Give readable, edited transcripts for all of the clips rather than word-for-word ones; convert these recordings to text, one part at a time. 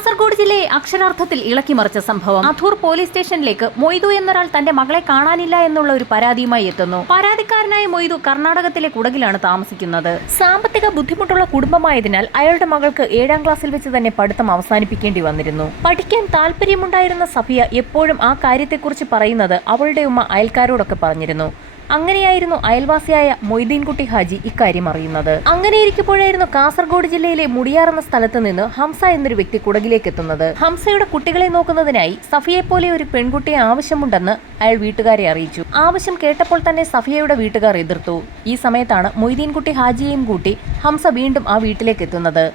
കാസർഗോഡ് ജില്ലയെ അക്ഷരാർത്ഥത്തിൽ ഇളക്കിമറിച്ച സംഭവം. അധൂർ പോലീസ് സ്റ്റേഷനിലേക്ക് മൊയ്തു എന്നൊരാൾ തന്റെ മകളെ കാണാനില്ല എന്നുള്ള ഒരു പരാതിയുമായി എത്തുന്നു. പരാതിക്കാരനായ മൊയ്തു കർണാടകത്തിലെ കുടകിലാണ് താമസിക്കുന്നത്. സാമ്പത്തിക ബുദ്ധിമുട്ടുള്ള കുടുംബമായതിനാൽ അയാളുടെ മകൾക്ക് 7ാം ക്ലാസ്സിൽ വെച്ച് തന്നെ പഠിത്തം അവസാനിപ്പിക്കേണ്ടി വന്നിരുന്നു. പഠിക്കാൻ താല്പര്യമുണ്ടായിരുന്ന സഫിയ എപ്പോഴും ആ കാര്യത്തെക്കുറിച്ച് പറയുന്നത് അവളുടെ ഉമ്മ അയൽക്കാരോടൊക്കെ പറഞ്ഞിരുന്നു. അങ്ങനെയായിരുന്നു അയൽവാസിയായ മൊയ്തീൻകുട്ടി ഹാജി ഇക്കാര്യം അറിയുന്നത്. അങ്ങനെയിരിക്കുമ്പോഴായിരുന്നു കാസർഗോഡ് ജില്ലയിലെ മുടിയാർ എന്ന സ്ഥലത്ത് നിന്ന് ഹംസ എന്നൊരു വ്യക്തി കുടകിലേക്ക് എത്തുന്നത്. ഹംസയുടെ കുട്ടികളെ നോക്കുന്നതിനായി സഫിയെപ്പോലെ ഒരു പെൺകുട്ടിയെ ആവശ്യമുണ്ടെന്ന് അയാൾ വീട്ടുകാരെ അറിയിച്ചു. ആവശ്യം കേട്ടപ്പോൾ തന്നെ സഫിയയുടെ വീട്ടുകാർ എതിർത്തു. ഈ സമയത്താണ് മൊയ്തീൻകുട്ടി ഹാജിയെയും കൂട്ടി ഹംസ വീണ്ടും ആ വീട്ടിലേക്ക് എത്തുന്നത്.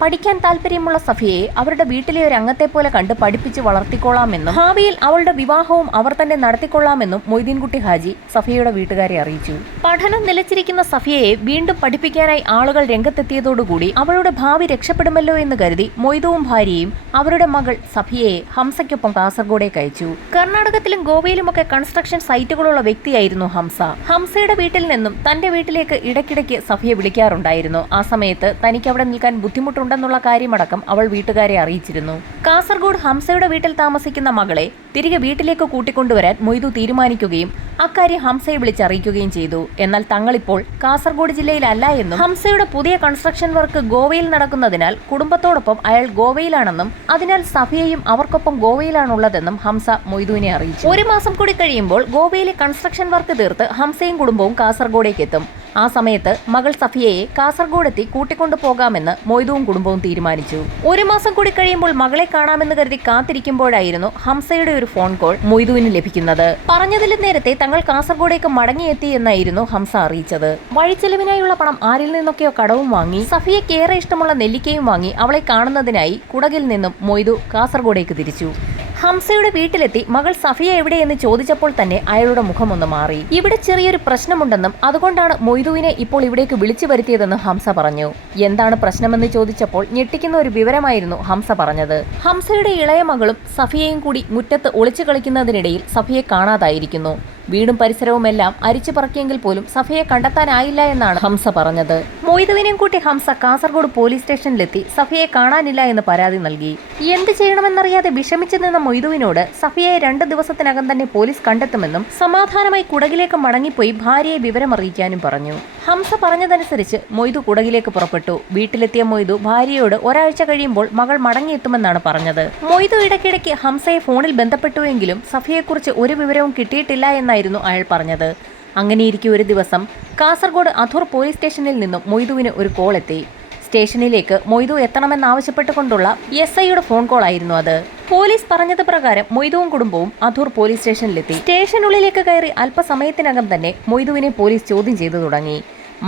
പഠിക്കാൻ താല്പര്യമുള്ള സഫിയയെ അവരുടെ വീട്ടിലെ ഒരു അംഗത്തെ പോലെ കണ്ട് പഠിപ്പിച്ച് വളർത്തിക്കൊള്ളാമെന്നും ഭാവിയിൽ അവളുടെ വിവാഹവും അവർ തന്നെ നടത്തിക്കൊള്ളാമെന്നും മൊയ്തീൻകുട്ടി ഹാജി സഫിയയുടെ വീട്ടുകാരെ അറിയിച്ചു. പഠനം നിലച്ചിരിക്കുന്ന സഫിയയെ വീണ്ടും പഠിപ്പിക്കാനായി ആളുകൾ രംഗത്തെത്തിയതോടുകൂടി അവളുടെ ഭാവി രക്ഷപ്പെടുമല്ലോ എന്ന് കരുതി മൊയ്തുവും ഭാര്യയും അവരുടെ മകൾ സഫിയയെ ഹംസയ്ക്കൊപ്പം കാസർഗോഡേക്ക് അയച്ചു. കർണാടകത്തിലും ഗോവയിലുമൊക്കെ കൺസ്ട്രക്ഷൻ സൈറ്റുകളുള്ള വ്യക്തിയായിരുന്നു ഹംസ. ഹംസയുടെ വീട്ടിൽ നിന്നും തന്റെ വീട്ടിലേക്ക് ഇടയ്ക്കിടയ്ക്ക് സഫിയ വിളിക്കാറുണ്ടായിരുന്നു. ആ സമയത്ത് തനിക്ക് അവിടെ നിൽക്കാൻ ബുദ്ധിമുട്ടുണ്ടെന്നുള്ള കാര്യമടക്കം അവൾ വീട്ടുകാരെ അറിയിച്ചിരുന്നു. കാസർഗോഡ് ഹംസയുടെ വീട്ടിൽ താമസിക്കുന്ന മകളെ തിരികെ വീട്ടിലേക്ക് കൂട്ടിക്കൊണ്ടുവരാൻ മൊയ്തു തീരുമാനിക്കുകയും അക്കാര്യം ഹംസയെ വിളിച്ചറിയിക്കുകയും ചെയ്തു. എന്നാൽ തങ്ങളിപ്പോൾ കാസർഗോഡ് ജില്ലയിലല്ല എന്നും ഹംസയുടെ പുതിയ കൺസ്ട്രക്ഷൻ വർക്ക് ഗോവയിൽ നടക്കുന്നതിനാൽ കുടുംബത്തോടൊപ്പം അയാൾ ഗോവയിലാണെന്നും അതിനാൽ സഫിയയും അവർക്കൊപ്പം ഗോവയിലാണുള്ളതെന്നും ഹംസ മൊയ്തുവിനെ അറിയിച്ചു. 1 മാസം കൂടി കഴിയുമ്പോൾ ഗോവയിലെ കൺസ്ട്രക്ഷൻ വർക്ക് തീർത്ത് ഹംസയും കുടുംബവും കാസർഗോഡേക്ക് എത്തും. ആ സമയത്ത് മകൾ സഫിയയെ കാസർഗോഡെത്തി കൂട്ടിക്കൊണ്ടു പോകാമെന്ന് മൊയ്തുവും കുടുംബവും തീരുമാനിച്ചു. 1 മാസം കൂടി കഴിയുമ്പോൾ മകളെ കാണാമെന്ന് കരുതി കാത്തിരിക്കുമ്പോഴായിരുന്നു ഹംസയുടെ ഒരു ഫോൺ കോൾ മൊയ്തുവിന് ലഭിക്കുന്നത്. പറഞ്ഞതിലും നേരത്തെ തങ്ങൾ കാസർഗോഡേക്ക് മടങ്ങിയെത്തി എന്നായിരുന്നു ഹംസ അറിയിച്ചത്. വഴിച്ചെലവിനായുള്ള പണം ആരിൽ നിന്നൊക്കെയോ കടവും വാങ്ങി സഫിയയ്ക്ക് ഏറെ ഇഷ്ടമുള്ള നെല്ലിക്കയും വാങ്ങി അവളെ കാണുന്നതിനായി കുടകിൽ നിന്നും മൊയ്തു കാസർഗോഡേക്ക് തിരിച്ചു. ഹംസയുടെ വീട്ടിലെത്തി മകൾ സഫിയ എവിടെയെന്ന് ചോദിച്ചപ്പോൾ തന്നെ അയാളുടെ മുഖമൊന്ന് മാറി. ഇവിടെ ചെറിയൊരു പ്രശ്നമുണ്ടെന്നും അതുകൊണ്ടാണ് മൊയ്തുവിനെ ഇപ്പോൾ ഇവിടേക്ക് വിളിച്ചു വരുത്തിയതെന്ന് ഹംസ പറഞ്ഞു. എന്താണ് പ്രശ്നമെന്ന് ചോദിച്ചപ്പോൾ ഞെട്ടിക്കുന്ന ഒരു വിവരമായിരുന്നു ഹംസ പറഞ്ഞത്. ഹംസയുടെ ഇളയ മകളും സഫിയയും കൂടി മുറ്റത്ത് ഒളിച്ചു കളിക്കുന്നതിനിടയിൽ സഫിയെ കാണാതായിരിക്കുന്നു. വീടും പരിസരവുമെല്ലാം അരിച്ചു പറക്കിയെങ്കിൽ പോലും സഫിയെ കണ്ടെത്താനായില്ല എന്നാണ് ഹംസ പറഞ്ഞത്. മൊയ്തുവിനെയും കൂട്ടി ഹംസ കാസർഗോഡ് പോലീസ് സ്റ്റേഷനിലെത്തി സഫിയെ കാണാനില്ല എന്ന് പരാതി നൽകി. എന്ത് ചെയ്യണമെന്നറിയാതെ വിഷമിച്ചു നിന്ന മൊയ്തുവിനോട് സഫിയയെ 2 ദിവസത്തിനകം തന്നെ പോലീസ് കണ്ടെത്തുമെന്നും സമാധാനമായി കുടകിലേക്ക് മടങ്ങിപ്പോയി ഭാര്യയെ വിവരമറിയിക്കാനും പറഞ്ഞു. ഹംസ പറഞ്ഞതനുസരിച്ച് മൊയ്തു കുടകിലേക്ക് പുറപ്പെട്ടു. വീട്ടിലെത്തിയ മൊയ്തു ഭാര്യയോട് ഒരാഴ്ച കഴിയുമ്പോൾ മകൾ മടങ്ങിയെത്തുമെന്നാണ് പറഞ്ഞത്. മൊയ്തു ഇടയ്ക്കിടയ്ക്ക് ഹംസയെ ഫോണിൽ ബന്ധപ്പെട്ടുവെങ്കിലും സഫിയെക്കുറിച്ച് ഒരു വിവരവും കിട്ടിയിട്ടില്ല എന്നായിരുന്നു അയാൾ പറഞ്ഞത്. അങ്ങനെയിരിക്കെ ഒരു ദിവസം കാസർഗോഡ് അധൂർ പോലീസ് സ്റ്റേഷനിൽ നിന്നും മൊയ്തുവിന് ഒരു കോൾ എത്തി. സ്റ്റേഷനിലേക്ക് മൊയ്തു എത്തണമെന്നാവശ്യപ്പെട്ടുകൊണ്ടുള്ള SIയുടെ ഫോൺ കോൾ ആയിരുന്നു അത്. പോലീസ് പറഞ്ഞത് പ്രകാരം മൊയ്തുവും കുടുംബവും അധൂർ പോലീസ് സ്റ്റേഷനിലെത്തി. സ്റ്റേഷനുള്ളിലേക്ക് കയറി അല്പസമയത്തിനകം തന്നെ മൊയ്തുവിനെ പോലീസ് ചോദ്യം ചെയ്തു തുടങ്ങി.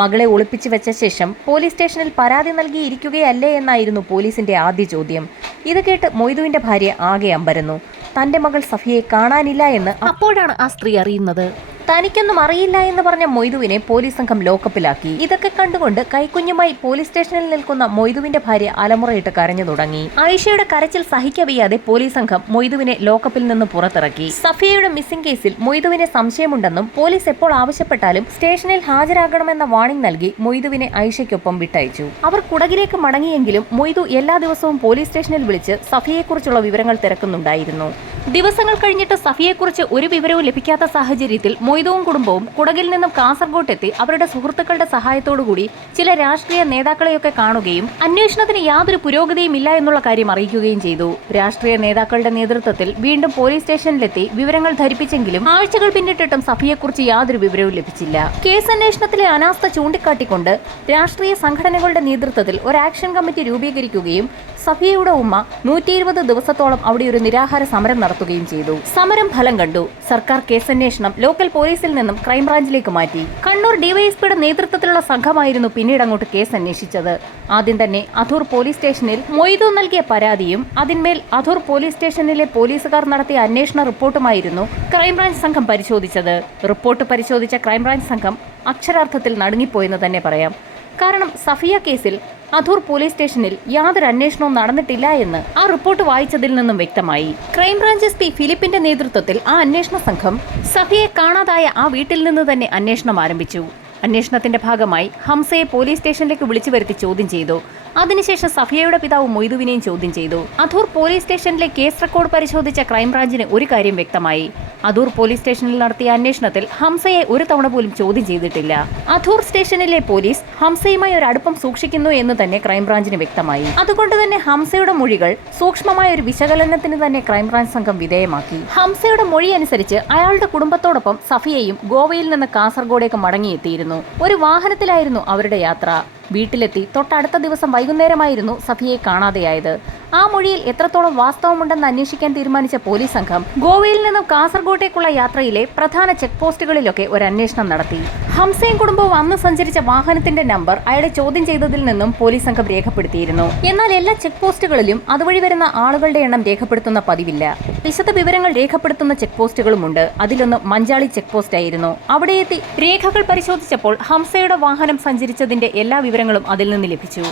മകളെ ഒളിപ്പിച്ചു വെച്ച ശേഷം പോലീസ് സ്റ്റേഷനിൽ പരാതി നൽകിയിരിക്കുകയല്ലേ എന്നായിരുന്നു പോലീസിന്റെ ആദ്യ ചോദ്യം. ഇത് കേട്ട് മൊയ്തുവിന്റെ ഭാര്യ ആകെ അമ്പരന്നു. തന്റെ മകൾ സഫിയെ കാണാനില്ല എന്ന് അപ്പോഴാണ് ആ സ്ത്രീ അറിയുന്നത്. തനിക്കൊന്നും അറിയില്ല എന്ന് പറഞ്ഞ മൊയ്തുവിനെ പോലീസ് സംഘം ലോക്കപ്പിലാക്കി. ഇതൊക്കെ കണ്ടുകൊണ്ട് കൈക്കുഞ്ഞുമായി പോലീസ് സ്റ്റേഷനിൽ നിൽക്കുന്ന മൊയ്തുവിന്റെ ഭാര്യ അലമുറയിട്ട് കരഞ്ഞു തുടങ്ങി. ആയിഷയുടെ കരച്ചിൽ സഹിക്കവയ്യാതെ പോലീസ് സംഘം മൊയ്തുവിനെ ലോക്കപ്പിൽ നിന്ന് പുറത്തിറക്കി. സഫിയയുടെ മിസ്സിംഗ് കേസിൽ മൊയ്തുവിനെ സംശയമുണ്ടെന്നും പോലീസ് എപ്പോൾ ആവശ്യപ്പെട്ടാലും സ്റ്റേഷനിൽ ഹാജരാകണമെന്ന വാണിംഗ് നൽകി മൊയ്തുവിനെ ആയിഷയ്ക്കൊപ്പം വിട്ടയച്ചു. അവർ കുടകിലേക്ക് മടങ്ങിയെങ്കിലും മൊയ്തു എല്ലാ ദിവസവും പോലീസ് സ്റ്റേഷനിൽ വിളിച്ച് സഫിയെക്കുറിച്ചുള്ള വിവരങ്ങൾ തിരക്കുന്നുണ്ടായിരുന്നു. ദിവസങ്ങൾ കഴിഞ്ഞിട്ട് സഫിയെക്കുറിച്ച് ഒരു വിവരവും ലഭിക്കാത്ത സാഹചര്യത്തിൽ മൊയ്തുവും കുടുംബവും കുടകിൽ നിന്നും കാസർഗോഡെത്തി അവരുടെ സുഹൃത്തുക്കളുടെ സഹായത്തോടുകൂടി ചില രാഷ്ട്രീയ നേതാക്കളെയൊക്കെ കാണുകയും അന്വേഷണത്തിന് യാതൊരു പുരോഗതിയും ഇല്ല എന്നുള്ള കാര്യം അറിയിക്കുകയും ചെയ്തു. രാഷ്ട്രീയ നേതാക്കളുടെ നേതൃത്വത്തിൽ വീണ്ടും പോലീസ് സ്റ്റേഷനിലെത്തി വിവരങ്ങൾ ധരിപ്പിച്ചെങ്കിലും ആഴ്ചകൾ പിന്നിട്ടിട്ടും സഫിയെക്കുറിച്ച് യാതൊരു വിവരവും ലഭിച്ചില്ല. കേസ് അന്വേഷണത്തിലെ അനാസ്ഥ ചൂണ്ടിക്കാട്ടിക്കൊണ്ട് രാഷ്ട്രീയ സംഘടനകളുടെ നേതൃത്വത്തിൽ ഒരു ആക്ഷൻ കമ്മിറ്റി രൂപീകരിക്കുകയും സഫിയയുടെ ഉമ്മ 120 ദിവസത്തോളം അവിടെ ഒരു നിരാഹാര സമരം നടത്തുകയും ചെയ്തു. സമരം ഫലം കണ്ടു. സർക്കാർ കേസന്വേഷണം ലോക്കൽ പോലീസിൽ നിന്നും ക്രൈംബ്രാഞ്ചിലേക്ക് മാറ്റി. കണ്ണൂർ ഡിവൈഎസ്പിയുടെ നേതൃത്വത്തിലുള്ള സംഘമായിരുന്നു പിന്നീട് അങ്ങോട്ട് കേസ് അന്വേഷിച്ചത്. ആദ്യം തന്നെ അധൂർ പോലീസ് സ്റ്റേഷനിൽ മൊയ്തു നൽകിയ പരാതിയും അതിന്മേൽ അധൂർ പോലീസ് സ്റ്റേഷനിലെ പോലീസുകാർ നടത്തിയ അന്വേഷണ റിപ്പോർട്ടുമായിരുന്നു ക്രൈംബ്രാഞ്ച് സംഘം പരിശോധിച്ചത്. റിപ്പോർട്ട് പരിശോധിച്ച ക്രൈംബ്രാഞ്ച് സംഘം അക്ഷരാർത്ഥത്തിൽ നടുങ്ങിപ്പോയെന്ന് തന്നെ പറയാം. കാരണം സഫിയ കേസിൽ അധൂർ പോലീസ് സ്റ്റേഷനിൽ യാതൊരു അന്വേഷണവും നടന്നിട്ടില്ല എന്ന് ആ റിപ്പോർട്ട് വായിച്ചതിൽ നിന്നും വ്യക്തമായി. ക്രൈംബ്രാഞ്ച് SP ഫിലിപ്പിന്റെ നേതൃത്വത്തിൽ ആ അന്വേഷണ സംഘം സഫിയെ കാണാതായ ആ വീട്ടിൽ നിന്ന് തന്നെ അന്വേഷണം ആരംഭിച്ചു. അന്വേഷണത്തിന്റെ ഭാഗമായി ഹംസയെ പോലീസ് സ്റ്റേഷനിലേക്ക് വിളിച്ചു വരുത്തി ചോദ്യം ചെയ്തു. അതിനുശേഷം സഫിയയുടെ പിതാവ് മൊയ്തുവിനെയും ചോദ്യം ചെയ്തു. അധൂർ പോലീസ് സ്റ്റേഷനിലെ കേസ് റെക്കോർഡ് പരിശോധിച്ച ക്രൈംബ്രാഞ്ചിന് ഒരു കാര്യം വ്യക്തമായി. അധൂർ പോലീസ് സ്റ്റേഷനിൽ നടത്തിയ അന്വേഷണത്തിൽ ഹംസയെ ഒരു തവണ പോലും ചോദ്യം ചെയ്തിട്ടില്ല. അധൂർ സ്റ്റേഷനിലെ പോലീസ് ഹംസയുമായി ഒരു അടുപ്പം സൂക്ഷിക്കുന്നു എന്ന് തന്നെ ക്രൈംബ്രാഞ്ചിന് വ്യക്തമായി. അതുകൊണ്ട് തന്നെ ഹംസയുടെ മൊഴികൾ സൂക്ഷ്മമായ ഒരു വിശകലനത്തിന് തന്നെ ക്രൈംബ്രാഞ്ച് സംഘം വിധേയമാക്കി. ഹംസയുടെ മൊഴി അനുസരിച്ച് അയാളുടെ കുടുംബത്തോടൊപ്പം സഫിയയും ഗോവയിൽ നിന്ന് കാസർഗോഡേക്ക് മടങ്ങിയെത്തിയിരുന്നു. ഒരു വാഹനത്തിലായിരുന്നു അവരുടെ യാത്ര. വീട്ടിലെത്തി തൊട്ടടുത്ത ദിവസം വൈകുന്നേരമായിരുന്നു സഫിയെ കാണാതെയായത്. ആ മൊഴിയിൽ എത്രത്തോളം വാസ്തവമുണ്ടെന്ന് അന്വേഷിക്കാൻ തീരുമാനിച്ച പോലീസ് സംഘം ഗോവയിൽ നിന്നും കാസർഗോട്ടേക്കുള്ള യാത്രയിലെ പ്രധാന ചെക്ക് പോസ്റ്റുകളിലൊക്കെ ഒരു അന്വേഷണം നടത്തി. ഹംസയും കുടുംബവും അന്ന് സഞ്ചരിച്ച വാഹനത്തിന്റെ നമ്പർ അയാളെ ചോദ്യം ചെയ്തതിൽ നിന്നും പോലീസ് സംഘം രേഖപ്പെടുത്തിയിരുന്നു. എന്നാൽ എല്ലാ ചെക്ക് പോസ്റ്റുകളിലും അതുവഴി വരുന്ന ആളുകളുടെ എണ്ണം രേഖപ്പെടുത്തുന്ന പതിവില്ല. വിശദ വിവരങ്ങൾ രേഖപ്പെടുത്തുന്ന ചെക്ക് പോസ്റ്റുകളുമുണ്ട്. അതിലൊന്ന് മഞ്ചാളി ചെക്ക് പോസ്റ്റ് ആയിരുന്നു. അവിടെ എത്തി രേഖകൾ പരിശോധിച്ചപ്പോൾ ഹംസയുടെ വാഹനം സഞ്ചരിച്ചതിന്റെ എല്ലാ വിവരങ്ങളും അതിൽ നിന്ന് ലഭിച്ചു.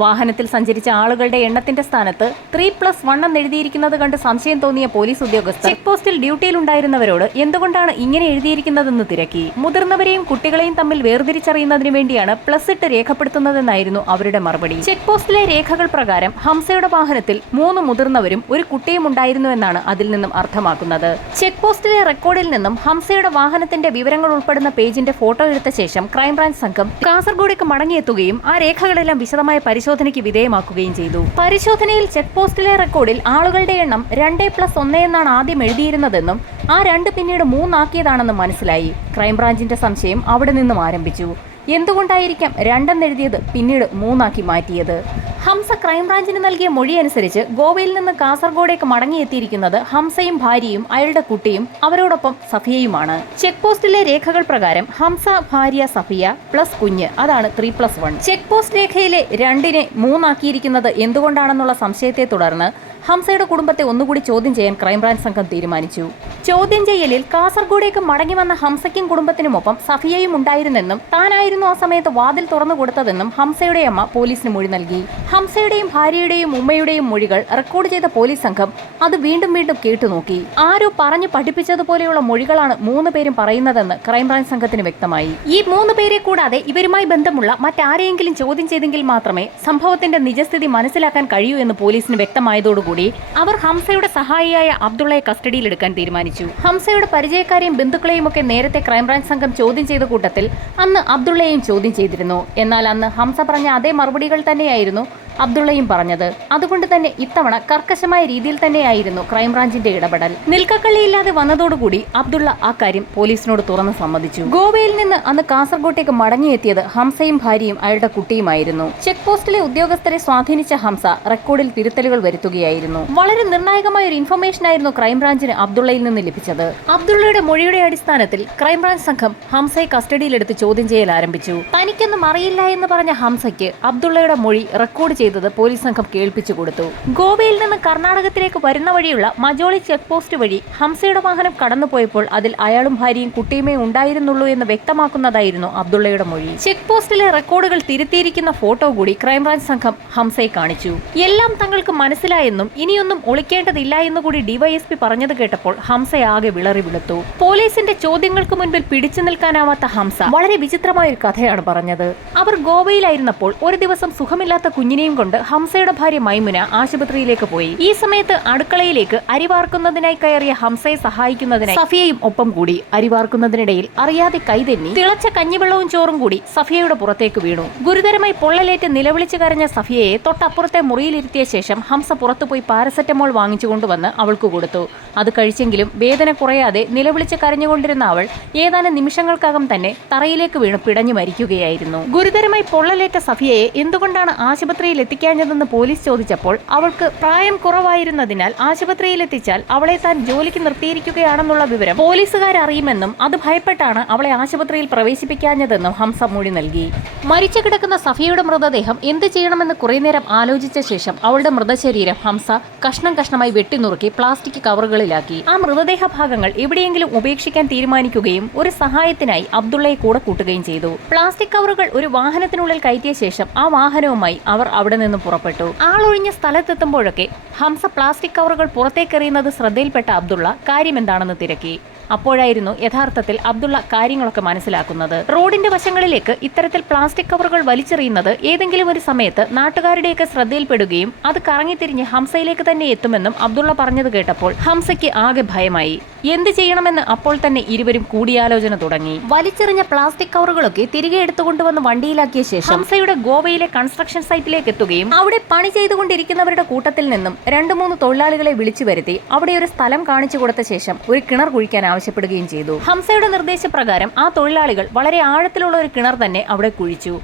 വാഹനത്തിൽ സഞ്ചരിച്ച ആളുകളുടെ എണ്ണത്തിന്റെ സ്ഥാനത്ത് 3+1 എന്ന് എഴുതിയിരിക്കുന്നത് കണ്ട് സംശയം തോന്നിയ പോലീസ് ഉദ്യോഗസ്ഥർ ചെക്ക് പോസ്റ്റിൽ ഡ്യൂട്ടിയിലുണ്ടായിരുന്നവരോട് എന്തുകൊണ്ടാണ് ഇങ്ങനെ എഴുതിയിരിക്കുന്നതെന്ന് തിരക്കി. മുതിർന്നവരെയും കുട്ടികളെയും തമ്മിൽ വേർതിരിച്ചറിയുന്നതിന് വേണ്ടിയാണ് പ്ലസ് ഇട്ട് രേഖപ്പെടുത്തുന്നതെന്നായിരുന്നു അവരുടെ മറുപടി. ചെക്ക് പോസ്റ്റിലെ രേഖകൾ പ്രകാരം ഹംസയുടെ വാഹനത്തിൽ 3 മുതിർന്നവരും ഒരു കുട്ടിയും ഉണ്ടായിരുന്നുവെന്നാണ് അതിൽ നിന്നും അർത്ഥമാക്കുന്നത്. ചെക്ക് പോസ്റ്റിലെ റെക്കോർഡിൽ നിന്നും ഹംസയുടെ വാഹനത്തിന്റെ വിവരങ്ങൾ ഉൾപ്പെടുന്ന പേജിന്റെ ഫോട്ടോ എടുത്ത ശേഷം ക്രൈംബ്രാഞ്ച് സംഘം കാസർഗോഡേക്ക് മടങ്ങിയെത്തുകയും ആ രേഖകളെല്ലാം വിശദമായ പരിശോധനയ്ക്ക് വിധേയമാക്കുകയും ചെയ്തു. പരിശോധനയിൽ ചെക്ക് പോസ്റ്റിലെ റെക്കോർഡിൽ ആളുകളുടെ എണ്ണം 2+1 എന്നാണ് ആദ്യം എഴുതിയിരുന്നതെന്നും ആ 2 പിന്നീട് 3 ആക്കിയതാണെന്നും മനസ്സിലായി. ക്രൈംബ്രാഞ്ചിന്റെ സംശയം അവിടെ നിന്നും ആരംഭിച്ചു. എന്തുകൊണ്ടായിരിക്കാം 2 എന്നെഴുതിയത് പിന്നീട് 3 ആക്കി മാറ്റിയത്? ഹംസ ക്രൈംബ്രാഞ്ചിന് നൽകിയ മൊഴി അനുസരിച്ച് ഗോവയിൽ നിന്ന് കാസർഗോഡേക്ക് മടങ്ങിയെത്തിയിരിക്കുന്നത് ഹംസയും ഭാര്യയും അയാളുടെ കുട്ടിയും അവരോടൊപ്പം സഫിയയുമാണ്. ചെക്ക് പോസ്റ്റിലെ രേഖകൾ പ്രകാരം ഹംസ, ഭാര്യ, സഫിയ പ്ലസ് കുഞ്ഞ്, അതാണ് 3+1. ചെക്ക് പോസ്റ്റ് രേഖയിലെ 2നെ 3 ആക്കിയിരിക്കുന്നത് എന്തുകൊണ്ടാണെന്നുള്ള സംശയത്തെ തുടർന്ന് ഹംസയുടെ കുടുംബത്തെ ഒന്നുകൂടി ചോദ്യം ചെയ്യാൻ ക്രൈംബ്രാഞ്ച് സംഘം തീരുമാനിച്ചു. ചോദ്യം ചെയ്യലിൽ കാസർഗോഡേക്ക് മടങ്ങി വന്ന ഹംസയ്ക്കും കുടുംബത്തിനുമൊപ്പം സഫിയയും ഉണ്ടായിരുന്നെന്നും താനായിരുന്നു ആ സമയത്ത് വാതിൽ തുറന്നു കൊടുത്തതെന്നും ഹംസയുടെ അമ്മ പോലീസിന് മൊഴി നൽകി. ഹംസയുടെയും ഭാര്യയുടെയും ഉമ്മയുടെയും മൊഴികൾ റെക്കോർഡ് ചെയ്ത പോലീസ് സംഘം അത് വീണ്ടും വീണ്ടും കേട്ടുനോക്കി. ആരോ പറഞ്ഞു പഠിപ്പിച്ചതുപോലെയുള്ള മൊഴികളാണ് 3 പേരും പറയുന്നതെന്ന് ക്രൈംബ്രാഞ്ച് സംഘത്തിന് വ്യക്തമായി. ഈ 3 പേരെ കൂടാതെ ഇവരുമായി ബന്ധമുള്ള മറ്റാരെയെങ്കിലും ചോദ്യം ചെയ്തെങ്കിൽ മാത്രമേ സംഭവത്തിന്റെ നിജസ്ഥിതി മനസ്സിലാക്കാൻ കഴിയൂ എന്ന് പോലീസിന് വ്യക്തമായതോടുകൂടി അവർ ഹംസയുടെ സഹായിയായ അബ്ദുള്ളയെ കസ്റ്റഡിയിലെടുക്കാൻ തീരുമാനിച്ചു. ഹംസയുടെ പരിചയക്കാരെയും ബന്ധുക്കളെയും ഒക്കെ നേരത്തെ ക്രൈംബ്രാഞ്ച് സംഘം ചോദ്യം ചെയ്ത കൂട്ടത്തിൽ അന്ന് അബ്ദുള്ളയെയും ചോദ്യം ചെയ്തിരുന്നു. എന്നാൽ അന്ന് ഹംസ പറഞ്ഞ അതേ മറുപടികൾ തന്നെയായിരുന്നു അബ്ദുള്ളയും പറഞ്ഞത്. അതുകൊണ്ട് തന്നെ ഇത്തവണ കർക്കശമായ രീതിയിൽ തന്നെയായിരുന്നു ക്രൈംബ്രാഞ്ചിന്റെ ഇടപെടൽ. നിൽക്കക്കള്ളിയില്ലാതെ വന്നതോടുകൂടി അബ്ദുള്ള ആ കാര്യം പോലീസിനോട് തുറന്ന് സമ്മതിച്ചു. ഗോവയിൽ നിന്ന് അന്ന് കാസർഗോട്ടേക്ക് മടങ്ങിയെത്തിയത് ഹംസയും ഭാര്യയും അയാളുടെ കുട്ടിയുമായിരുന്നു. ചെക്ക് പോസ്റ്റിലെ ഉദ്യോഗസ്ഥരെ സ്വാധീനിച്ച ഹംസ റെക്കോർഡിൽ തിരുത്തലുകൾ വരുത്തുകയായിരുന്നു. വളരെ നിർണായകമായ ഒരു ഇൻഫർമേഷൻ ആയിരുന്നു ക്രൈംബ്രാഞ്ചിന് അബ്ദുള്ളയിൽ നിന്ന് ലഭിച്ചത്. അബ്ദുള്ളയുടെ മൊഴിയുടെ അടിസ്ഥാനത്തിൽ ക്രൈംബ്രാഞ്ച് സംഘം ഹംസയെ കസ്റ്റഡിയിലെടുത്ത് ചോദ്യം ചെയ്യൽ ആരംഭിച്ചു. തനിക്കൊന്നും അറിയില്ല എന്ന് പറഞ്ഞ ഹംസയ്ക്ക് അബ്ദുള്ളയുടെ മൊഴി റെക്കോർഡ് ചെയ്തത് പോലീസ് സംഘം കേൾപ്പിച്ചു കൊടുത്തു. ഗോവയിൽ നിന്ന് കർണാടകത്തിലേക്ക് വരുന്ന വഴിയുള്ള മജോളി ചെക്ക് പോസ്റ്റ് വഴി ഹംസയുടെ വാഹനം കടന്നുപോയപ്പോൾ അതിൽ അയാളും ഭാര്യയും കുട്ടിയുമേ ഉണ്ടായിരുന്നുള്ളൂ എന്ന് വ്യക്തമാക്കുന്നതായിരുന്നു അബ്ദുള്ളയുടെ മൊഴി. ചെക്ക് പോസ്റ്റിലെ റെക്കോർഡുകൾ തിരുത്തിയിരിക്കുന്ന ഫോട്ടോ കൂടി ക്രൈംബ്രാഞ്ച് സംഘം ഹംസയെ കാണിച്ചു. എല്ലാം തങ്ങൾക്ക് മനസ്സിലായെന്നും ഇനിയൊന്നും ഒളിക്കേണ്ടതില്ല എന്നുകൂടി ഡിവൈഎസ്പി പറഞ്ഞത് കേട്ടപ്പോൾ ഹംസയാകെ വിളറി വിളുത്തു. പോലീസിന്റെ ചോദ്യങ്ങൾക്ക് മുൻപിൽ പിടിച്ചു നിൽക്കാനാവാത്ത ഹംസ വളരെ വിചിത്രമായ ഒരു കഥയാണ് പറഞ്ഞത്. അവർ ഗോവയിലായിരുന്നപ്പോൾ ഒരു ദിവസം സുഖമില്ലാത്ത കുഞ്ഞിനെയും കൊണ്ട് ഹംസയുടെ ഭാര്യ മൈമുന ആശുപത്രിയിലേക്ക് പോയി. ഈ സമയത്ത് അടുക്കളയിലേക്ക് അരിവാർക്കുന്നതിനായി കയറിയ ഹംസയെ സഹായിക്കുന്നതിനായി സഫിയയും ഒപ്പം കൂടി. അരിവാർക്കുന്നതിനിടയിൽ അറിയാതെ കൈതെന്നി തിളച്ച കഞ്ഞിവെള്ളവും ചോറും കൂടി സഫിയയുടെ പുറത്തേക്ക് വീണു. ഗുരുതരമായി പൊള്ളലേറ്റ് നിലവിളിച്ചു കരഞ്ഞ സഫിയയെ തൊട്ടപ്പുറത്തെ മുറിയിലിരുത്തിയ ശേഷം ഹംസ പുറത്തുപോയി പാരസെറ്റമോൾ വാങ്ങിച്ചു കൊണ്ടുവന്ന് അവൾക്ക് കൊടുത്തു. അത് കഴിച്ചെങ്കിലും വേദന കുറയാതെ നിലവിളിച്ച് കരഞ്ഞുകൊണ്ടിരുന്ന അവൾ ഏതാനും നിമിഷങ്ങൾക്കകം തന്നെ തറയിലേക്ക് വീണു പിടഞ്ഞു മരിക്കുകയായിരുന്നു. ഗുരുതരമായി പൊള്ളലേറ്റ സഫിയയെ എന്തുകൊണ്ടാണ് ആശുപത്രിയിൽ എത്തിക്കാഞ്ഞതെന്ന് പോലീസ് ചോദിച്ചപ്പോൾ അവൾക്ക് പ്രായം കുറവായിരുന്നതിനാൽ ആശുപത്രിയിലെത്തിച്ചാൽ അവളെ താൻ ജോലിക്ക് നിർത്തിയിരിക്കുകയാണെന്നുള്ള വിവരം പോലീസുകാരറിയുമെന്നും അത് ഭയപ്പെട്ടാണ് അവളെ ആശുപത്രിയിൽ പ്രവേശിപ്പിക്കാഞ്ഞതെന്നും ഹംസ മൊഴി നൽകി. മരിച്ചു കിടക്കുന്ന സഫിയയുടെ മൃതദേഹം എന്ത് ചെയ്യണമെന്ന് കുറേ നേരം ആലോചിച്ച ശേഷം അവളുടെ മൃതശരീരം ഹംസ കഷ്ണം കഷ്ണമായി വെട്ടിനുറുക്കി പ്ലാസ്റ്റിക് കവറുകളിലാക്കി. ആ മൃതദേഹ ഭാഗങ്ങൾ എവിടെയെങ്കിലും ഉപേക്ഷിക്കാൻ തീരുമാനിക്കുകയും ഒരു സഹായത്തിനായി അബ്ദുള്ളയെ കൂടെ കൂട്ടുകയും ചെയ്തു. പ്ലാസ്റ്റിക് കവറുകൾ ഒരു വാഹനത്തിനുള്ളിൽ കയറ്റിയ ശേഷം ആ വാഹനവുമായി അവർ അവിടെ നിന്നും പുറപ്പെട്ടു. ആളൊഴിഞ്ഞ സ്ഥലത്തെത്തുമ്പോഴൊക്കെ ഹംസ പ്ലാസ്റ്റിക് കവറുകൾ പുറത്തേക്കെറിയുന്നത് ശ്രദ്ധയിൽപ്പെട്ട അബ്ദുള്ള കാര്യമെന്താണെന്ന് തിരക്കി. അപ്പോഴായിരുന്നു യഥാർത്ഥത്തിൽ അബ്ദുള്ള കാര്യങ്ങളൊക്കെ മനസ്സിലാക്കുന്നത്. റോഡിന്റെ വശങ്ങളിലേക്ക് ഇത്തരത്തിൽ പ്ലാസ്റ്റിക് കവറുകൾ വലിച്ചെറിയുന്നത് ഏതെങ്കിലും ഒരു സമയത്ത് നാട്ടുകാരുടെയൊക്കെ ശ്രദ്ധയിൽപ്പെടുകയും അത് കറങ്ങിത്തിരിഞ്ഞ് ഹംസയിലേക്ക് തന്നെ എത്തുമെന്നും അബ്ദുള്ള പറഞ്ഞത് കേട്ടപ്പോൾ ഹംസയ്ക്ക് ആകെ ഭയമായി. എന്ത് ചെയ്യണമെന്ന് അപ്പോൾ തന്നെ ഇരുവരും കൂടിയാലോചന തുടങ്ങി. വലിച്ചെറിഞ്ഞ പ്ലാസ്റ്റിക് കവറുകളൊക്കെ തിരികെ എടുത്തുകൊണ്ടുവന്ന് വണ്ടിയിലാക്കിയ ശേഷം ഹംസയുടെ ഗോവയിലെ കൺസ്ട്രക്ഷൻ സൈറ്റിലേക്ക് എത്തുകയും അവിടെ പണി ചെയ്തുകൊണ്ടിരിക്കുന്നവരുടെ കൂട്ടത്തിൽ നിന്നും 2-3 തൊഴിലാളികളെ വിളിച്ചു വരുത്തി അവിടെ ഒരു സ്ഥലം കാണിച്ചു കൊടുത്ത ശേഷം ഒരു കിണർ കുഴിക്കാൻ ആവശ്യപ്പെടുകയും ചെയ്തു. ഹംസയുടെ നിർദ്ദേശപ്രകാരം ആ തൊഴിലാളികൾ വളരെ ആഴത്തിലുള്ള ഒരു കിണർ തന്നെ അവിടെ കുഴിച്ചു.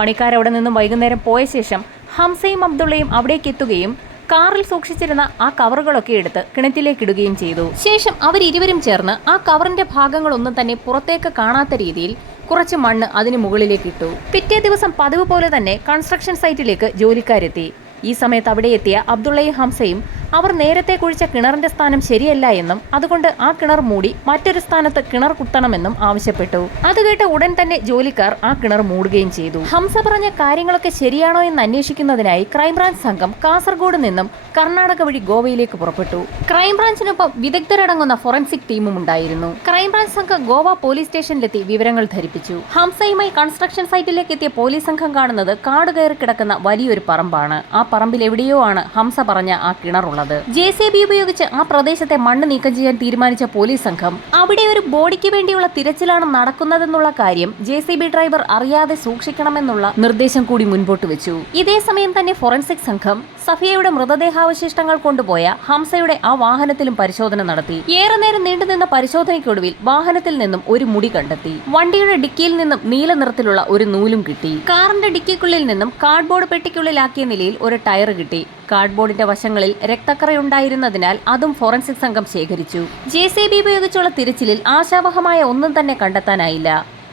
പണിക്കാരവിടെ നിന്നും വൈകുന്നേരം പോയ ശേഷം ഹംസയും അബ്ദുള്ളയും അവിടേക്ക് എത്തുകയും കാറിൽ സൂക്ഷിച്ചിരുന്ന ആ കവറുകളൊക്കെ എടുത്ത് കിണറ്റിലേക്ക് ഇടുകയും ചെയ്തു. ശേഷം അവരിരുവരും ചേർന്ന് ആ കവറിന്റെ ഭാഗങ്ങളൊന്നും തന്നെ പുറത്തേക്ക് കാണാത്ത രീതിയിൽ കുറച്ച് മണ്ണ് അതിന് മുകളിലേക്ക് ഇട്ടു. പിറ്റേ ദിവസം പതിവ് പോലെ തന്നെ കൺസ്ട്രക്ഷൻ സൈറ്റിലേക്ക് ജോലിക്കാരെത്തി. ഈ സമയത്ത് അവിടെ എത്തിയ അബ്ദുള്ളയും ഹംസയും അവർ നേരത്തെ കുഴിച്ച കിണറിന്റെ സ്ഥാനം ശരിയല്ല എന്നും അതുകൊണ്ട് ആ കിണർ മൂടി മറ്റൊരു സ്ഥാനത്ത് കിണർ കുത്തണമെന്നും ആവശ്യപ്പെട്ടു. അത് കേട്ട് ഉടൻ തന്നെ ജോലിക്കാർ ആ കിണർ മൂടുകയും ചെയ്തു. ഹംസ പറഞ്ഞ കാര്യങ്ങളൊക്കെ ശരിയാണോ എന്ന് അന്വേഷിക്കുന്നതിനായി ക്രൈംബ്രാഞ്ച് സംഘം കാസർഗോഡ് നിന്നും കർണാടക വഴി ഗോവയിലേക്ക് പുറപ്പെട്ടു. ക്രൈംബ്രാഞ്ചിനൊപ്പം വിദഗ്ധരടങ്ങുന്ന ഫോറൻസിക് ടീമും ഉണ്ടായിരുന്നു. ക്രൈംബ്രാഞ്ച് സംഘം ഗോവ പോലീസ് സ്റ്റേഷനിലെത്തി വിവരങ്ങൾ ധരിപ്പിച്ചു. ഹംസയുമായി കൺസ്ട്രക്ഷൻ സൈറ്റിലേക്ക് എത്തിയ പോലീസ് സംഘം കാണുന്നത് കാട് കയറി കിടക്കുന്ന വലിയൊരു പറമ്പാണ്. ആ പറമ്പിൽ എവിടെയോ ആണ് ഹംസ പറഞ്ഞ ആ കിണറുള്ളത്. JCB ഉപയോഗിച്ച് ആ പ്രദേശത്തെ മണ്ണ് നീക്കം ചെയ്യാൻ തീരുമാനിച്ച പോലീസ് സംഘം അവിടെ ഒരു ബോഡിക്ക് വേണ്ടിയുള്ള തിരച്ചിലാണ് നടക്കുന്നതെന്നുള്ള കാര്യം JCB ഡ്രൈവർ അറിയാതെ സൂക്ഷിക്കണമെന്നുള്ള നിർദ്ദേശം കൂടി മുൻപോട്ട് വെച്ചു. ഇതേ സമയം തന്നെ ഫോറൻസിക് സംഘം സഫിയയുടെ മൃതദേഹാവശിഷ്ടങ്ങൾ കൊണ്ടുപോയ ഹംസയുടെ ആ വാഹനത്തിലും പരിശോധന നടത്തി. ഏറെ നേരം നീണ്ടുനിന്ന പരിശോധനയ്ക്കൊടുവിൽ വാഹനത്തിൽ നിന്നും ഒരു മുടി കണ്ടെത്തി. വണ്ടിയുടെ ഡിക്കിയിൽ നിന്നും നീല നിറത്തിലുള്ള ഒരു നൂലും കിട്ടി. കാറിന്റെ ഡിക്കിക്കുള്ളിൽ നിന്നും കാർഡ്ബോർഡ് പെട്ടിക്കുള്ളിലാക്കിയ നിലയിൽ ഒരു ടയർ കിട്ടി. കാർഡ്ബോർഡിന്റെ വശങ്ങളിൽ രക്തക്കറയുണ്ടായിരുന്നതിനാൽ അതും ഫോറൻസിക് സംഘം ശേഖരിച്ചു. JCB ഉപയോഗിച്ചുള്ള തിരച്ചിലിൽ ആശാവഹമായ ഒന്നും തന്നെ കണ്ടെത്താനായില്ല.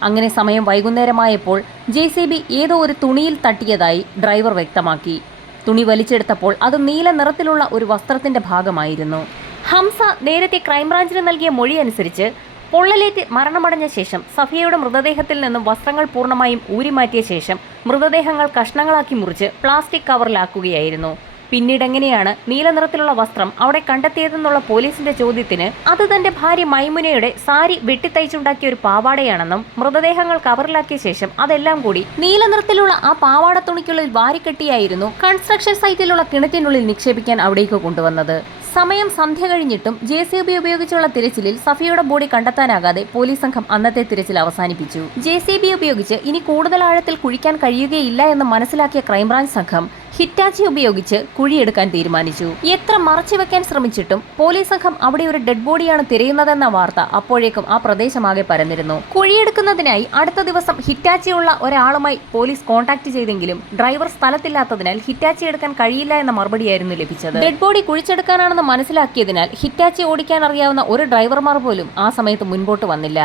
അങ്ങനെ സമയം വൈകുന്നേരമായപ്പോൾ JCB ഏതോ ഒരു തുണിയിൽ തട്ടിയതായി ഡ്രൈവർ വ്യക്തമാക്കി. തുണി വലിച്ചെടുത്തപ്പോൾ അത് നീല നിറത്തിലുള്ള ഒരു വസ്ത്രത്തിന്റെ ഭാഗമായിരുന്നു. ഹംസ നേരത്തെ ക്രൈംബ്രാഞ്ചിന് നൽകിയ മൊഴി അനുസരിച്ച് പൊള്ളലേറ്റ് മരണമടഞ്ഞ ശേഷം സഫിയയുടെ മൃതദേഹത്തിൽ നിന്നും വസ്ത്രങ്ങൾ പൂർണ്ണമായും ഊരിമാറ്റിയ ശേഷം മൃതദേഹങ്ങൾ കഷ്ണങ്ങളാക്കി മുറിച്ച് പ്ലാസ്റ്റിക് കവറിലാക്കുകയായിരുന്നു. പിന്നീട് എങ്ങനെയാണ് നീല നിറത്തിലുള്ള വസ്ത്രം അവിടെ കണ്ടെത്തിയതെന്നുള്ള പോലീസിന്റെ ചോദ്യത്തിന് അത് തന്റെ ഭാര്യ മൈമുനയുടെ സാരി വെട്ടിത്തയ്ച്ചുണ്ടാക്കിയ ഒരു പാവാടയാണെന്നും മൃതദേഹങ്ങൾ കവറിലാക്കിയ ശേഷം അതെല്ലാം കൂടി നീല നിറത്തിലുള്ള ആ പാവാട തുണിക്കുള്ളിൽ വാരിക്കെട്ടിയായിരുന്നു കൺസ്ട്രക്ഷൻ സൈറ്റിലുള്ള കിണറ്റിനുള്ളിൽ നിക്ഷേപിക്കാൻ അവിടേക്ക് കൊണ്ടുവന്നത്. സമയം സന്ധ്യ കഴിഞ്ഞിട്ടും JCB ഉപയോഗിച്ചുള്ള തിരച്ചിലിൽ സഫിയയുടെ ബോഡി കണ്ടെത്താനാകാതെ പോലീസ് സംഘം അന്നത്തെ തിരച്ചിൽ അവസാനിപ്പിച്ചു. JCB ഉപയോഗിച്ച് ഇനി കൂടുതൽ ആഴത്തിൽ കുഴിക്കാൻ കഴിയുകയില്ല എന്ന് മനസ്സിലാക്കിയ ക്രൈംബ്രാഞ്ച് സംഘം ഹിറ്റാച്ചി ഉപയോഗിച്ച് കുഴിയെടുക്കാൻ തീരുമാനിച്ചു. എത്ര മറച്ചുവെക്കാൻ ശ്രമിച്ചിട്ടും പോലീസ് സംഘം അവിടെ ഒരു ഡെഡ് ബോഡിയാണ് തിരയുന്നതെന്ന വാർത്ത അപ്പോഴേക്കും ആ പ്രദേശമാകെ പരന്നിരുന്നു. കുഴിയെടുക്കുന്നതിനായി അടുത്ത ദിവസം ഹിറ്റാച്ചിയുള്ള ഒരാളുമായി പോലീസ് കോൺടാക്ട് ചെയ്തെങ്കിലും ഡ്രൈവർ സ്ഥലത്തില്ലാത്തതിനാൽ ഹിറ്റാച്ചി എടുക്കാൻ കഴിയില്ല എന്ന മറുപടിയായിരുന്നു ലഭിച്ചത്. ഡെഡ് ബോഡി കുഴിച്ചെടുക്കാനാണെന്ന് മനസ്സിലാക്കിയതിനാൽ ഹിറ്റാച്ചി ഓടിക്കാൻ അറിയാവുന്ന ഒരു ഡ്രൈവർമാർ പോലും ആ സമയത്ത് മുൻപോട്ട് വന്നില്ല.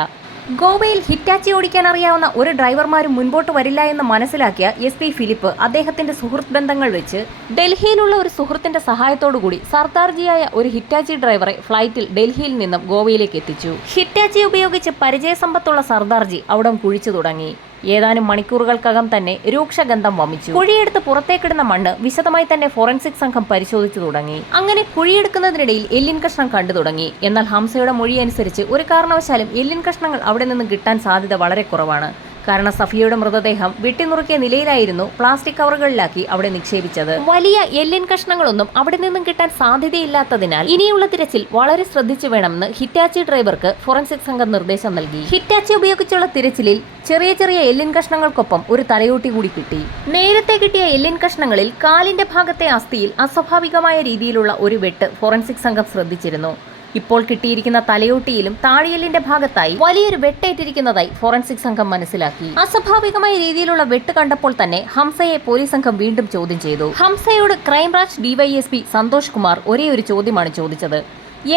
ഗോവയിൽ ഹിറ്റാച്ചി ഓടിക്കാൻ അറിയാവുന്ന ഒരു ഡ്രൈവർമാരും മുൻപോട്ട് വരില്ല എന്ന് മനസ്സിലാക്കിയ SP ഫിലിപ്പ് അദ്ദേഹത്തിന്റെ സുഹൃത്ത് ബന്ധങ്ങൾ വെച്ച് ഡൽഹിയിലുള്ള ഒരു സുഹൃത്തിന്റെ സഹായത്തോടുകൂടി സർദാർജിയായ ഒരു ഹിറ്റാച്ചി ഡ്രൈവറെ ഫ്ലൈറ്റിൽ ഡൽഹിയിൽ നിന്നും ഗോവയിലേക്ക് എത്തിച്ചു. ഹിറ്റാച്ചി ഉപയോഗിച്ച് പരിചയസമ്പത്തുള്ള സർദാർജി അവിടം കുഴിച്ചു തുടങ്ങി. ഏതാനും മണിക്കൂറുകൾക്കകം തന്നെ രൂക്ഷഗന്ധം വമിച്ചു. കുഴിയെടുത്ത് പുറത്തേക്കിടുന്ന മണ്ണ് വിശദമായി തന്നെ ഫോറൻസിക് സംഘം പരിശോധിച്ചു തുടങ്ങി. അങ്ങനെ കുഴിയെടുക്കുന്നതിനിടയിൽ എല്ലിൻ കഷ്ണം കണ്ടു തുടങ്ങി. എന്നാൽ ഹംസയുടെ മൊഴി അനുസരിച്ച് ഒരു കാരണവശാലും എല്ലിൻ കഷ്ണങ്ങൾ അവിടെ നിന്ന് കിട്ടാൻ സാധ്യത വളരെ കുറവാണ്. കാരണം സഫിയയുടെ മൃതദേഹം വെട്ടിനുറുക്കിയ നിലയിലായിരുന്നു പ്ലാസ്റ്റിക് കവറുകളിലാക്കി അവിടെ നിക്ഷേപിച്ചത്. വലിയ എല്ലിൻ കഷ്ണങ്ങളൊന്നും അവിടെ നിന്നും കിട്ടാൻ സാധ്യതയില്ലാത്തതിനാൽ ഇനിയുള്ള തിരച്ചിൽ വളരെ ശ്രദ്ധിച്ചു വേണമെന്ന് ഹിറ്റാച്ചി ഡ്രൈവർക്ക് ഫോറൻസിക് സംഘം നിർദ്ദേശം നൽകി. ഹിറ്റാച്ചി ഉപയോഗിച്ചുള്ള തിരച്ചിലിൽ ചെറിയ ചെറിയ എല്ലിൻ കഷ്ണങ്ങൾക്കൊപ്പം ഒരു തലയോട്ടി കൂടി കിട്ടി. നേരത്തെ കിട്ടിയ എല്ലിൻ കഷ്ണങ്ങളിൽ കാലിന്റെ ഭാഗത്തെ അസ്ഥിയിൽ അസ്വാഭാവികമായ രീതിയിലുള്ള ഒരു വെട്ട് ഫോറൻസിക് സംഘം ശ്രദ്ധിച്ചിരുന്നു. ഇപ്പോൾ കിട്ടിയിരിക്കുന്ന തലയോട്ടിയിലും താടിയെല്ലിന്റെ ഭാഗത്തായി വലിയൊരു വെട്ടേറ്റിരിക്കുന്നതായി ഫോറൻസിക് സംഘം മനസ്സിലാക്കി. അസ്വാഭാവികമായ രീതിയിലുള്ള വെട്ട് കണ്ടപ്പോൾ തന്നെ ഹംസയെ പോലീസ് സംഘം വീണ്ടും ചോദ്യം ചെയ്തു. ഹംസയോട് ക്രൈംബ്രാഞ്ച് DYSP സന്തോഷ് കുമാർ ഒരേ ഒരു ചോദ്യമാണ് ചോദിച്ചത്.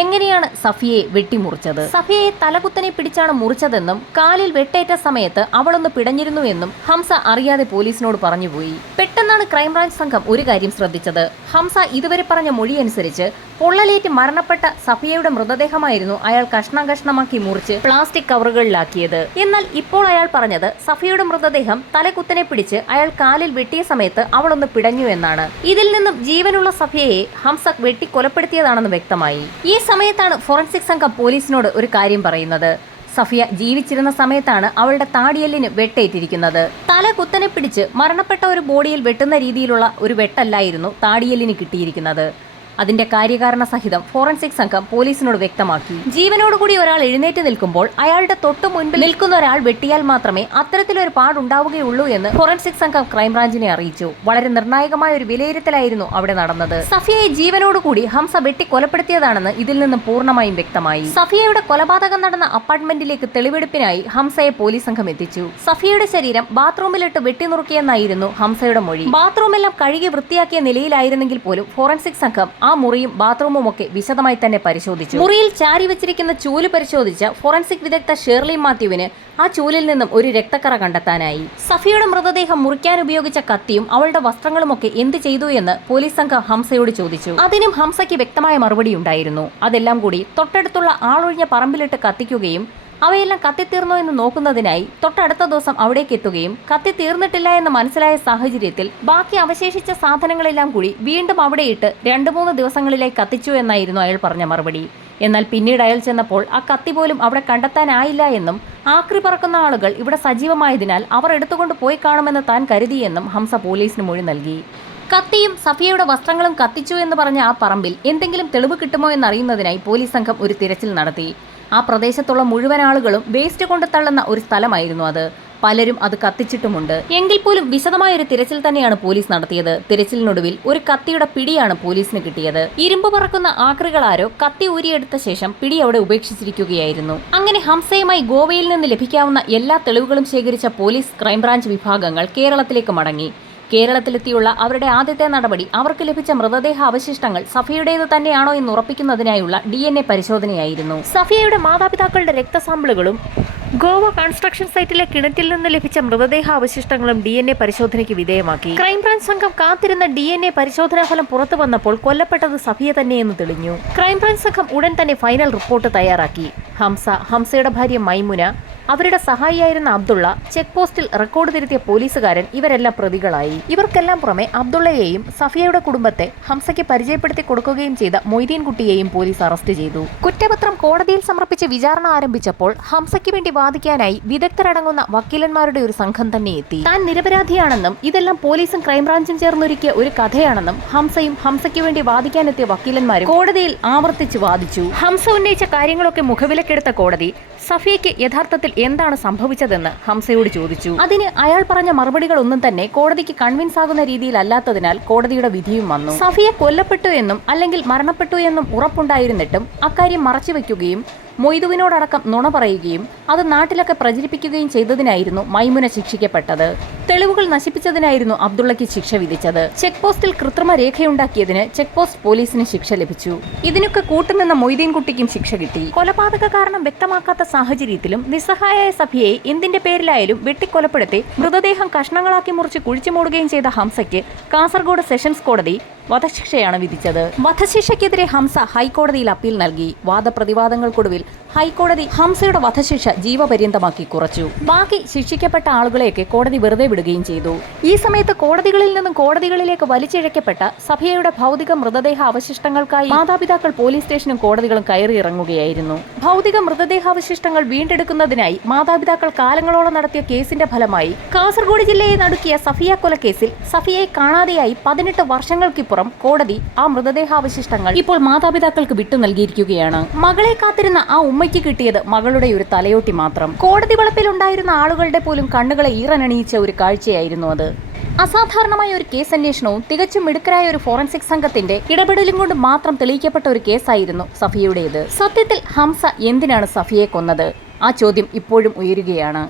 എങ്ങനെയാണ് സഫിയെ വെട്ടിമുറിച്ചത്? സഫിയയെ തലകുത്തനെ പിടിച്ചാണ് മുറിച്ചതെന്നും കാലിൽ വെട്ടേറ്റ സമയത്ത് അവളൊന്ന് പിടഞ്ഞിരുന്നുവെന്നും ഹംസ അറിയാതെ പോലീസിനോട് പറഞ്ഞുപോയി. പെട്ടെന്നാണ് ക്രൈംബ്രാഞ്ച് സംഘം ഒരു കാര്യം ശ്രദ്ധിച്ചത്. ഹംസ ഇതുവരെ പറഞ്ഞ മൊഴി അനുസരിച്ച് പൊള്ളലേറ്റ് മരണപ്പെട്ട സഫിയയുടെ മൃതദേഹമായിരുന്നു അയാൾ കഷ്ണം കഷ്ണമാക്കി മുറിച്ച് പ്ലാസ്റ്റിക് കവറുകളിലാക്കിയത്. എന്നാൽ ഇപ്പോൾ അയാൾ പറഞ്ഞത് സഫിയയുടെ മൃതദേഹം തലകുത്തനെ പിടിച്ച് അയാൾ കാലിൽ വെട്ടിയ സമയത്ത് അവളൊന്ന് പിടഞ്ഞു എന്നാണ്. ഇതിൽ നിന്നും ജീവനുള്ള സഫിയയെ ഹംസ വെട്ടി കൊലപ്പെടുത്തിയതാണെന്ന് വ്യക്തമായി. ഈ സമയത്താണ് ഫോറൻസിക് സംഘം പോലീസിനോട് ഒരു കാര്യം പറയുന്നത്. സഫിയ ജീവിച്ചിരുന്ന സമയത്താണ് അവളുടെ താടിയെല്ലിന് വെട്ടേറ്റിരിക്കുന്നത്. തല കുത്തനെ പിടിച്ച് മരണപ്പെട്ട ഒരു ബോഡിയിൽ വെട്ടുന്ന രീതിയിലുള്ള ഒരു വെട്ടല്ലായിരുന്നു താടിയെല്ലിന് കിട്ടിയിരിക്കുന്നത്. അതിന്റെ കാര്യകാരണ സഹിതം ഫോറൻസിക് സംഘം പോലീസിനോട് വ്യക്തമാക്കി. ജീവനോടുകൂടി ഒരാൾ എഴുന്നേറ്റ് നിൽക്കുമ്പോൾ അയാളുടെ തൊട്ടു മുൻപിൽ നിൽക്കുന്ന ഒരാൾ വെട്ടിയാൽ മാത്രമേ അത്തരത്തിലൊരു പാടുണ്ടാവുകയുള്ളൂ എന്ന് ഫോറൻസിക് സംഘം ക്രൈംബ്രാഞ്ചിനെ അറിയിച്ചു. വളരെ നിർണായകമായ ഒരു വിലയിരുത്തലായിരുന്നു അവിടെ നടന്നത്. സഫിയയെ ജീവനോടുകൂടി ഹംസ വെട്ടി കൊലപ്പെടുത്തിയതാണെന്ന് ഇതിൽ നിന്നും പൂർണ്ണമായും വ്യക്തമായി. സഫിയയുടെ കൊലപാതകം നടന്ന അപ്പാർട്ട്മെന്റിലേക്ക് തെളിവെടുപ്പിനായി ഹംസയെ പോലീസ് സംഘം എത്തിച്ചു. സഫിയയുടെ ശരീരം ബാത്റൂമിലിട്ട് വെട്ടിനുറുക്കിയെന്നായിരുന്നു ഹംസയുടെ മൊഴി. ബാത്റൂമെല്ലാം കഴുകി വൃത്തിയാക്കിയ നിലയിലായിരുന്നെങ്കിൽ പോലും ഫോറൻസിക് സംഘം ആ മുറിയും ബാത്റൂമും ഒക്കെ വിശദമായി തന്നെ പരിശോധിച്ചു. മുറിയിൽ ചാരി വെച്ചിരിക്കുന്ന ചൂല് പരിശോധിച്ച ഫോറൻസിക് വിദഗ്ധ ഷേർലി മാത്യുവിന് ആ ചൂലിൽ നിന്നും ഒരു രക്തക്കറ കണ്ടെത്താനായി. സഫിയയുടെ മൃതദേഹം മുറിക്കാൻ ഉപയോഗിച്ച കത്തിയും അവളുടെ വസ്ത്രങ്ങളുമൊക്കെ എന്ത് ചെയ്തു എന്ന് പോലീസ് സംഘം ഹംസയോട് ചോദിച്ചു. അതിനും ഹംസയ്ക്ക് വ്യക്തമായ മറുപടി ഉണ്ടായിരുന്നു. അതെല്ലാം കൂടി തൊട്ടടുത്തുള്ള ആളൊഴിഞ്ഞ പറമ്പിലിട്ട് കത്തിക്കുകയും അവയെല്ലാം കത്തിത്തീർന്നോ എന്ന് നോക്കുന്നതിനായി തൊട്ടടുത്ത ദിവസം അവിടേക്ക് എത്തുകയും കത്തി തീർന്നിട്ടില്ല എന്ന് മനസ്സിലായ സാഹചര്യത്തിൽ ബാക്കി അവശേഷിച്ച സാധനങ്ങളെല്ലാം കൂടി വീണ്ടും അവിടെയിട്ട് 2-3 ദിവസങ്ങളിലായി കത്തിച്ചു എന്നായിരുന്നു അയാൾ പറഞ്ഞ മറുപടി. എന്നാൽ പിന്നീട് അയാൾ ചെന്നപ്പോൾ ആ കത്തി പോലും അവിടെ കണ്ടെത്താനായില്ല എന്നും ആക്രി പറക്കുന്ന ആളുകൾ ഇവിടെ സജീവമായതിനാൽ അവർ എടുത്തുകൊണ്ട് പോയി കാണുമെന്ന് താൻ കരുതിയെന്നും ഹംസ പോലീസിന് മൊഴി നൽകി. കത്തിയും സഫിയയുടെ വസ്ത്രങ്ങളും കത്തിച്ചു എന്ന് പറഞ്ഞ ആ പറമ്പിൽ എന്തെങ്കിലും തെളിവ് കിട്ടുമോ എന്നറിയുന്നതിനായി പോലീസ് സംഘം ഒരു തിരച്ചിൽ നടത്തി. ആ പ്രദേശത്തുള്ള മുഴുവൻ ആളുകളും വേസ്റ്റ് കൊണ്ട് തള്ളുന്ന ഒരു സ്ഥലമായിരുന്നു അത്. പലരും അത് കത്തിച്ചിട്ടുമുണ്ട്. എങ്കിൽ പോലും വിശദമായ ഒരു തിരച്ചിൽ തന്നെയാണ് പോലീസ് നടത്തിയത്. തിരച്ചിലിനൊടുവിൽ ഒരു കത്തിയുടെ പിടിയാണ് പോലീസിന് കിട്ടിയത്. ഇരുമ്പ് പറക്കുന്ന ആക്രികളാരോ കത്തി ഊരിയെടുത്ത ശേഷം പിടി അവിടെ ഉപേക്ഷിച്ചിരിക്കുകയായിരുന്നു. അങ്ങനെ ഹംസയുമായി ഗോവയിൽ നിന്ന് ലഭിക്കാവുന്ന എല്ലാ തെളിവുകളും ശേഖരിച്ച പോലീസ് ക്രൈംബ്രാഞ്ച് വിഭാഗങ്ങൾ കേരളത്തിലേക്ക് മടങ്ങി. കേരളത്തിലെത്തിയുള്ള അവരുടെ ആദ്യത്തെ നടപടി അവർക്ക് ലഭിച്ച മൃതദേഹ അവശിഷ്ടങ്ങൾ സഫിയയുടേത് തന്നെയാണോ എന്ന് ഉറപ്പിക്കുന്നതിനായുള്ള DNA പരിശോധനയായിരുന്നു. സഫിയയുടെ മാതാപിതാക്കളുടെ രക്തസാമ്പിളുകളും ഗോവ കൺസ്ട്രക്ഷൻ സൈറ്റിലെ കിണറ്റിൽ നിന്ന് ലഭിച്ച മൃതദേഹ അവശിഷ്ടങ്ങളും DNA പരിശോധനയ്ക്ക് വിധേയമാക്കി. ക്രൈംബ്രാഞ്ച് സംഘം കാത്തിരുന്ന DNA പരിശോധനാ ഫലം പുറത്തു വന്നപ്പോൾ കൊല്ലപ്പെട്ടത് സഫിയ തന്നെയെന്ന് തെളിഞ്ഞു. ക്രൈംബ്രാഞ്ച് സംഘം ഉടൻ തന്നെ ഫൈനൽ റിപ്പോർട്ട് തയ്യാറാക്കി. ഹംസയുടെ ഭാര്യ മൈമുന, അവരുടെ സഹായിയായിരുന്ന അബ്ദുള്ള, ചെക്ക് പോസ്റ്റിൽ റെക്കോർഡ് തിരുത്തിയ പോലീസുകാരൻ ഇവരെല്ലാം പ്രതികളായി. ഇവർക്കെല്ലാം പുറമെ അബ്ദുള്ളയെയും സഫിയയുടെ കുടുംബത്തെ ഹംസയ്ക്ക് പരിചയപ്പെടുത്തി കൊടുക്കുകയും ചെയ്ത മൊയ്തീൻ കുട്ടിയെയും പോലീസ് അറസ്റ്റ് ചെയ്തു. കുറ്റപത്രം കോടതിയിൽ സമർപ്പിച്ച് വിചാരണ ആരംഭിച്ചപ്പോൾ ഹംസയ്ക്ക് വേണ്ടി വാദിക്കാനായി വിദഗ്ധരടങ്ങുന്ന വക്കീലന്മാരുടെ ഒരു സംഘം തന്നെ എത്തി. താൻ നിരപരാധിയാണെന്നും ഇതെല്ലാം പോലീസും ക്രൈംബ്രാഞ്ചും ചേർന്നൊരുക്കിയ ഒരു കഥയാണെന്നും ഹംസയും ഹംസയ്ക്ക് വേണ്ടി വാദിക്കാനെത്തിയ വക്കീലന്മാരും കോടതിയിൽ ആവർത്തിച്ച് വാദിച്ചു. ഹംസ ഉന്നയിച്ച കാര്യങ്ങളൊക്കെ മുഖവിലക്കെടുത്ത കോടതി സഫിയയ്ക്ക് യഥാർത്ഥത്തിൽ എന്താണ് സംഭവിച്ചതെന്ന് ഹംസയോട് ചോദിച്ചു. അതിന് അയാൾ പറഞ്ഞ മറുപടികളൊന്നും തന്നെ കോടതിക്ക് കൺവിൻസ് ആകുന്ന രീതിയിലല്ലാത്തതിനാൽ കോടതിയുടെ വിധിയും വന്നു. സഫിയ കൊല്ലപ്പെട്ടു എന്നും അല്ലെങ്കിൽ മരണപ്പെട്ടു എന്നും ഉറപ്പുണ്ടായിരുന്നിട്ടും അക്കാര്യം മറച്ചുവെക്കുകയും മൊയ്തുവിനോടടക്കം നുണ പറയുകയും അത് നാട്ടിലൊക്കെ പ്രചരിപ്പിക്കുകയും ചെയ്തതിനായിരുന്നു മൈമുന ശിക്ഷിക്കപ്പെട്ടത്. തെളിവുകൾ നശിപ്പിച്ചതിനായിരുന്നു അബ്ദുള്ളയ്ക്ക് ശിക്ഷ വിധിച്ചത്. ചെക്ക് പോസ്റ്റിൽ കൃത്രിമ രേഖയുണ്ടാക്കിയതിന് ചെക്ക് പോസ്റ്റ് പോലീസിന് ശിക്ഷ ലഭിച്ചു. ഇതിനൊക്കെ കൂട്ടുനിന്ന മൊയ്തീൻ കുട്ടിക്കും ശിക്ഷ കിട്ടി. കൊലപാതക കാരണം വ്യക്തമാക്കാത്ത സാഹചര്യത്തിലും നിസ്സഹായായ സഫിയയെ എന്തിന്റെ പേരിലായാലും വെട്ടിക്കൊലപ്പെടുത്തി മൃതദേഹം കഷ്ണങ്ങളാക്കി മുറിച്ച് കുഴിച്ചു മൂടുകയും ചെയ്ത ഹംസയ്ക്ക് കാസർഗോഡ് സെഷൻസ് കോടതി വധശിക്ഷയാണ് വിധിച്ചത്. വധശിക്ഷയ്ക്കെതിരെ ഹംസ ഹൈക്കോടതിയിൽ അപ്പീൽ നൽകി. വാദപ്രതിവാദങ്ങൾക്കൊടുവിൽ ഹൈക്കോടതി ഹംസയുടെ വധശിക്ഷ ജീവപര്യന്തമാക്കി കുറച്ചു. ബാക്കി ശിക്ഷിക്കപ്പെട്ട ആളുകളെയൊക്കെ കോടതി വെറുതെ വിടുകയും ചെയ്തു. ഈ സമയത്ത് കോടതികളിൽ നിന്നും കോടതികളിലേക്ക് വലിച്ചിഴക്കപ്പെട്ട സഫിയയുടെ ഭൗതിക മൃതദേഹ അവശിഷ്ടങ്ങൾക്കായി മാതാപിതാക്കൾ പോലീസ് സ്റ്റേഷനും കോടതികളും കയറിയിറങ്ങുകയായിരുന്നു. ഭൗതിക മൃതദേഹാവശിഷ്ടങ്ങൾ വീണ്ടെടുക്കുന്നതിനായി മാതാപിതാക്കൾ കാലങ്ങളോളം നടത്തിയ കേസിന്റെ ഫലമായി കാസർഗോഡ് ജില്ലയെ നടുക്കിയ സഫിയ കൊലക്കേസിൽ സഫിയയെ കാണാതെയായി 18 വർഷങ്ങൾക്കിപ്പുറം കോടതി ആ മൃതദേഹാവശിഷ്ടങ്ങൾ ഇപ്പോൾ മാതാപിതാക്കൾക്ക് വിട്ടു നൽകിയിരിക്കുകയാണ്. മകളെ കാത്തിരുന്ന ആ ഉമ്മയ്ക്ക് കിട്ടിയത് മകളുടെ ഒരു തലയോട്ടി മാത്രം. കോടതി വളപ്പിലുണ്ടായിരുന്ന ആളുകളുടെ പോലും കണ്ണുകളെ ഈറനണിയിച്ച ഒരു കാഴ്ചയായിരുന്നു അത്. അസാധാരണമായ ഒരു കേസ് അന്വേഷണവും തികച്ചും മിടുക്കരായ ഒരു ഫോറൻസിക് സംഘത്തിന്റെ ഇടപെടലും കൊണ്ട് മാത്രം തെളിയിക്കപ്പെട്ട ഒരു കേസായിരുന്നു സഫിയയുടേത്. സത്യത്തിൽ ഹംസ എന്തിനാണ് സഫിയെ കൊന്നത്? ആ ചോദ്യം ഇപ്പോഴും ഉയരുകയാണ്.